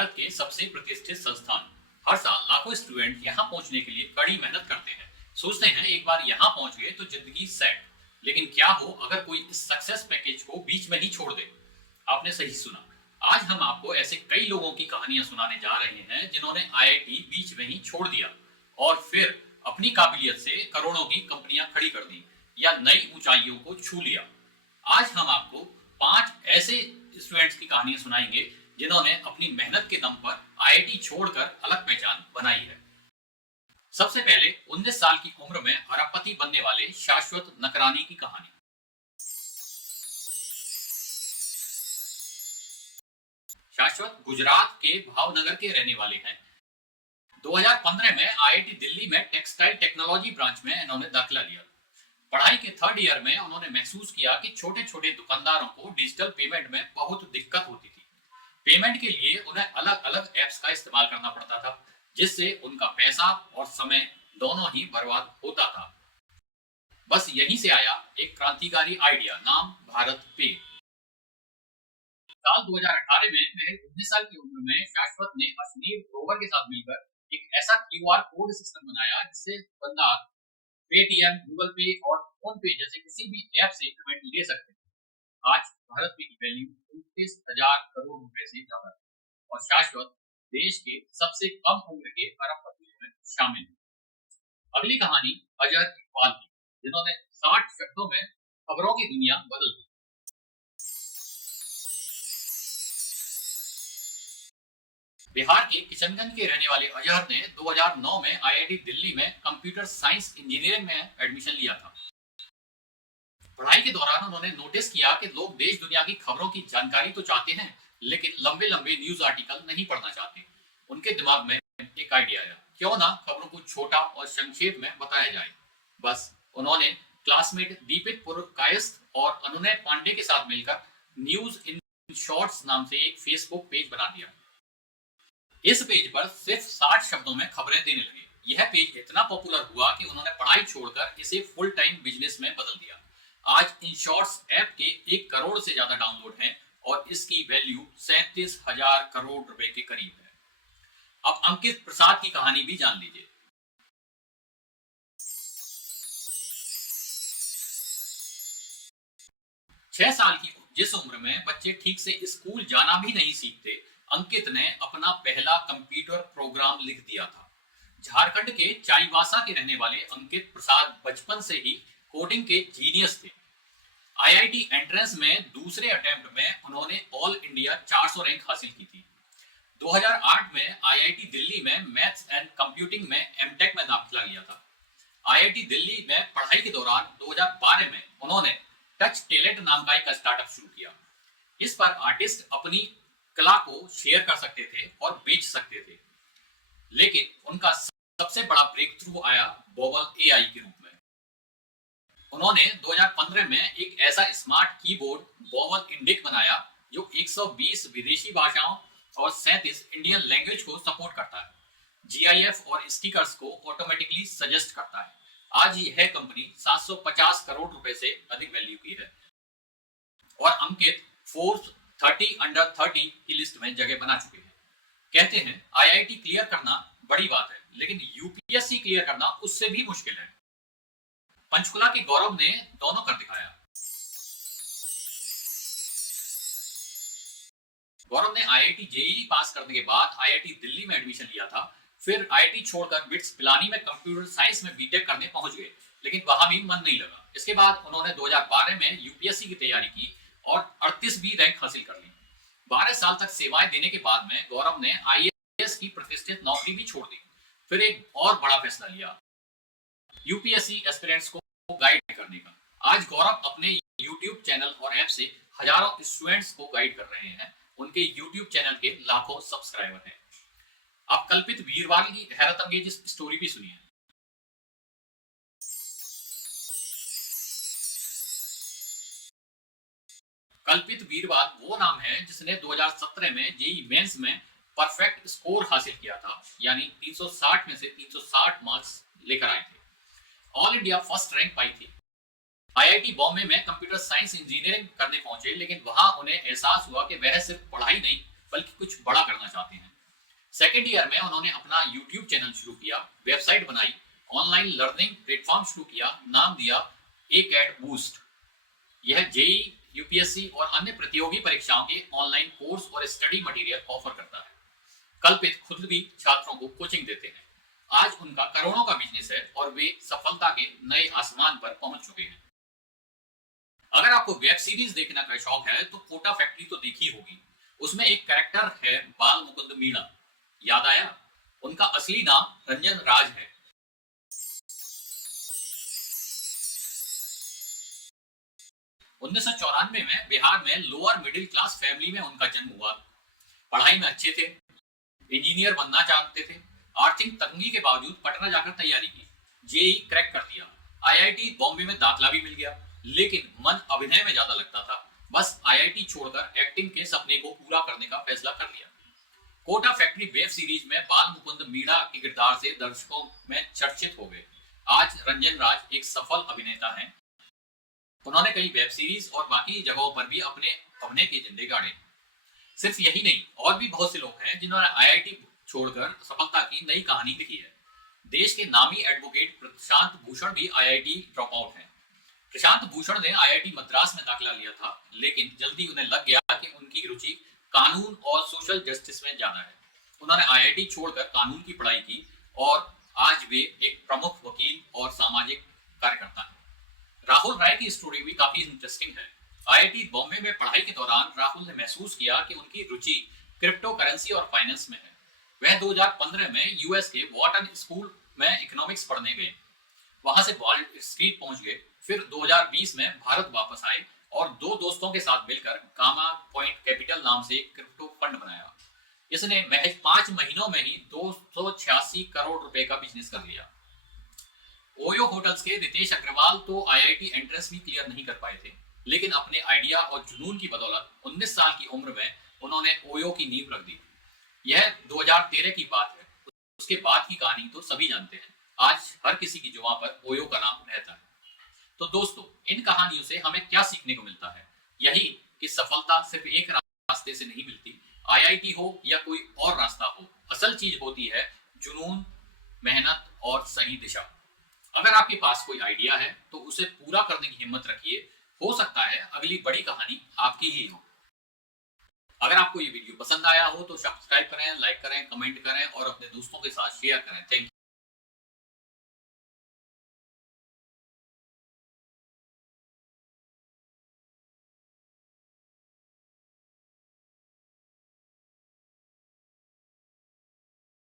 भारत के सबसे प्रतिष्ठित संस्थान। हर साल लाखों स्टूडेंट यहाँ पहुँचने के लिए कड़ी मेहनत करते हैं। सोचते हैं एक बार यहाँ पहुँच गए तो जिंदगी सेट। लेकिन क्या हो अगर कोई इस सक्सेस पैकेज को बीच में ही छोड़ दे। आपने सही सुना। आज हम आपको ऐसे कई लोगों की कहानियां सुनाने जा रहे हैं जिन्होंने आईआईटी बीच में ही छोड़ दिया और फिर अपनी काबिलियत से करोड़ों की कंपनियां खड़ी कर दी या नई ऊंचाइयों को छू लिया। आज हम आपको 5 ऐसे स्टूडेंट्स की कहानियां सुनाएंगे जिन्होंने अपनी मेहनत के दम पर आईआईटी छोड़कर अलग पहचान बनाई है। सबसे पहले 19 साल की उम्र में अरबपति बनने वाले शाश्वत नकरानी की कहानी। शाश्वत गुजरात के भावनगर के रहने वाले हैं। 2015 में आईआईटी दिल्ली में टेक्सटाइल टेक्नोलॉजी ब्रांच में इन्होंने दाखिला लिया। पढ़ाई के 3rd ईयर में उन्होंने महसूस किया कि छोटे छोटे दुकानदारों को डिजिटल पेमेंट में बहुत दिक्कत होती थी। पेमेंट के लिए उन्हें अलग अलग एप्स का इस्तेमाल करना पड़ता था, जिससे उनका पैसा और समय दोनों ही बर्बाद होता था। बस यहीं से आया एक क्रांतिकारी आइडिया, नाम भारत पे। साल 2018 में महज 19 साल की उम्र में शाश्वत ने अश्नीर ग्रोवर के साथ मिलकर एक ऐसा क्यूआर कोड सिस्टम बनाया जिससे दुकानदार पेटीएम, गूगल पे और फोन पे जैसे किसी भी ऐप से पेमेंट ले सकते हैं। आज भारत पे की वैल्यू 29,000 करोड़ रुपए से ज्यादा है और शाश्वत देश के सबसे कम उम्र के अरबपतियों में शामिल है। अगली कहानी अजहर इकबाल की, जिन्होंने 60 शब्दों में खबरों की दुनिया बदल दी। बिहार के किशनगंज के रहने वाले अजहर ने 2009 में आईआईटी दिल्ली में कंप्यूटर साइंस इंजीनियरिंग में एडमिशन लिया था। पढ़ाई के दौरान उन्होंने नोटिस किया कि लोग देश दुनिया की खबरों की जानकारी तो चाहते हैं, लेकिन लंबे लंबे न्यूज आर्टिकल नहीं पढ़ना चाहते। उनके दिमाग में एक आइडिया आया, क्यों ना खबरों को छोटा और संक्षेप में बताया जाए। बस उन्होंने क्लासमेट दीपित पुरकायस्थ और अनुनय पांडे के साथ मिलकर न्यूज इन शॉर्ट्स नाम से एक फेसबुक पेज बना दिया। इस पेज पर सिर्फ 60 शब्दों में खबरें देने लगे। यह पेज इतना पॉपुलर हुआ कि उन्होंने पढ़ाई छोड़कर इसे फुल टाइम बिजनेस में बदल दिया। आज इन शॉर्ट्स ऐप के 1 करोड़ से ज्यादा डाउनलोड हैं और इसकी वैल्यू 37,000 करोड़ रुपए के करीब है। अब अंकित प्रसाद की कहानी भी जान लीजिए। 6 साल की जिस उम्र में बच्चे ठीक से स्कूल जाना भी नहीं सीखते, अंकित ने अपना पहला कंप्यूटर प्रोग्राम लिख दिया था। झारखंड के चाईबासा के रहने वाले अंकित प्रसाद बचपन से ही कोडिंग के जीनियस थे। आईआईटी एंट्रेंस में दूसरे अटेम्प्ट में उन्होंने ऑल इंडिया 400 रैंक हासिल की थी। 2008 में आईआईटी दिल्ली में मैथ्स एंड कंप्यूटिंग में एमटेक में दाखिला लिया था। आईआईटी दिल्ली में पढ़ाई के दौरान 2012 में उन्होंने टच टैलेंट नाम का एक स्टार्टअप शुरू किया। इस पर आर्टिस्ट अपनी कला को शेयर कर सकते थे और बेच सकते थे। लेकिन उनका सबसे बड़ा ब्रेक थ्रू आया बॉबल एआई के रूप में। उन्होंने 2015 में एक ऐसा स्मार्ट कीबोर्ड बॉबल इंडिक बनाया जो 120 विदेशी भाषाओं और 37 इंडियन लैंग्वेज को सपोर्ट करता है। जीआईएफ और स्टिकर्स को ऑटोमेटिकली सजेस्ट करता है। आज यह कंपनी 750 करोड़ रुपए से अधिक वैल्यू की है और अंकित फोर्ब्स 30 अंडर 30 की लिस्ट में जगह बना चुके हैं। कहते हैं आईआईटी क्लियर करना बड़ी बात है, लेकिन यूपीएससी क्लियर करना उससे भी मुश्किल है। पंचकुला के गौरव ने दोनों कर दिखाया। गौरव ने आईआईटी जेईई पास करने के बाद आईआईटी दिल्ली में एडमिशन लिया था। फिर आईआईटी छोड़कर बिट्स पिलानी में कंप्यूटर साइंस में बीटेक करने पहुंच गए, लेकिन वहां भी मन नहीं लगा। इसके बाद उन्होंने 2012 में यूपीएससी की तैयारी की और 38वीं रैंक हासिल कर ली। 12 साल तक सेवाएं देने के बाद में गौरव ने आईएएस की प्रतिष्ठित नौकरी भी छोड़ दी। फिर एक और बड़ा फैसला लिया, यूपीएससी एस्पिरेंट्स को गाइड करने का। आज गौरव अपने यूट्यूब चैनल और ऐप से हजारों स्टूडेंट्स को गाइड कर रहे हैं। उनके यूट्यूब चैनल के लाखों सब्सक्राइबर हैं। आप कल्पित वीरवाल की हैरत अंगेज स्टोरी भी सुनिए। कल्पित वीरवाल वो नाम है जिसने 2017 में जेईई मेंस में परफेक्ट स्कोर हासिल किया था, यानी 360 में से 360 मार्क्स लेकर आए थे। ऑल इंडिया फर्स्ट रैंक पाई थी। आईआईटी बॉम्बे में कंप्यूटर साइंस इंजीनियरिंग करने पहुंचे, लेकिन वहां उन्हें एहसास हुआ कि वह सिर्फ पढ़ाई नहीं बल्कि कुछ बड़ा करना चाहते हैं। सेकेंड ईयर में उन्होंने अपना यूट्यूब चैनल शुरू किया, वेबसाइट बनाई, ऑनलाइन लर्निंग प्लेटफॉर्म शुरू किया, नाम दिया एकेड बूस्ट। यह जेई, यूपीएससी और अन्य प्रतियोगी परीक्षाओं के ऑनलाइन कोर्स और स्टडी मटेरियल ऑफर करता है। कल्पित खुद भी छात्रों को कोचिंग देते हैं। आज उनका करोड़ों का बिजनेस है और वे सफलता के नए आसमान पर पहुंच चुके हैं। अगर आपको वेब सीरीज देखने का शौक है तो कोटा फैक्ट्री तो देखी होगी। उसमें एक कैरेक्टर है बाल मुकुंद मीणा, याद आया? उनका असली नाम रंजन राज है। उन्नीस सौ चौरानवे में बिहार में लोअर मिडिल क्लास फैमिली में उनका जन्म हुआ। पढ़ाई में अच्छे थे, इंजीनियर बनना चाहते थे। आर्थिक तंगी के बावजूद पटना जाकर तैयारी की, जेई क्रैक कर दिया, आईआईटी बॉम्बे में दाखिला भी मिल गया, लेकिन मन अभिनय में ज्यादा लगता था। बस आईआईटी छोड़कर एक्टिंग के सपने को पूरा करने का फैसला कर लिया। कोटा फैक्ट्री वेब सीरीज में बाल मुकुंद मीणा के किरदार से दर्शकों में चर्चित हो गए। आज रंजन राज एक सफल अभिनेता हैं। उन्होंने कई वेब सीरीज और बाकी जगहों पर भी अपने अभिनय के झंडे गाड़े। सिर्फ यही नहीं, और भी बहुत से लोग हैं जिन्होंने आईआईटी छोड़कर सफलता की नई कहानी लिखी है। देश के नामी एडवोकेट प्रशांत भूषण भी आईआईटी ड्रॉप आउट हैं। प्रशांत भूषण ने आईआईटी मद्रास में दाखिला लिया था, लेकिन जल्दी उन्हें लग गया कि उनकी रुचि कानून और सोशल जस्टिस में ज्यादा है। उन्होंने आईआईटी छोड़कर कानून की पढ़ाई की और आज वे एक प्रमुख वकील और सामाजिक कार्यकर्ता हैं। राहुल राय की स्टोरी भी काफी इंटरेस्टिंग है। आईआईटी बॉम्बे में पढ़ाई के दौरान राहुल ने महसूस किया कि उनकी रुचि क्रिप्टो करेंसी और फाइनेंस में है। वह 2015 में यूएस के वॉर्टन स्कूल में इकोनॉमिक्स पढ़ने गए, वहां से वॉल स्ट्रीट पहुंच गए। फिर 2020 में भारत वापस आए और दो दोस्तों के साथ मिलकर गामा पॉइंट कैपिटल नाम से क्रिप्टो फंड बनाया। इसने महज 5 महीनों में ही 286 करोड़ रुपए का बिजनेस कर लिया। ओयो होटल्स के रितेश अग्रवाल तो आईआईटी एंट्रेंस भी क्लियर नहीं कर पाए थे, लेकिन अपने आइडिया और जुनून की बदौलत 19 साल की उम्र में उन्होंने ओयो की नींव रख दी। यह 2013 की बात है। उसके बाद की कहानी तो सभी जानते हैं। आज हर किसी की जुबान पर ओयो का नाम रहता है। तो दोस्तों, इन कहानियों से हमें क्या सीखने को मिलता है? यही कि सफलता सिर्फ एक रास्ते से नहीं मिलती। आईआईटी हो या कोई और रास्ता हो, असल चीज होती है जुनून, मेहनत और सही दिशा। अगर आपके पास कोई आइडिया है तो उसे पूरा करने की हिम्मत रखिए। हो सकता है अगली बड़ी कहानी आपकी ही हो। अगर आपको ये वीडियो पसंद आया हो तो सब्सक्राइब करें, लाइक करें, कमेंट करें और अपने दोस्तों के साथ शेयर करें। Thank you.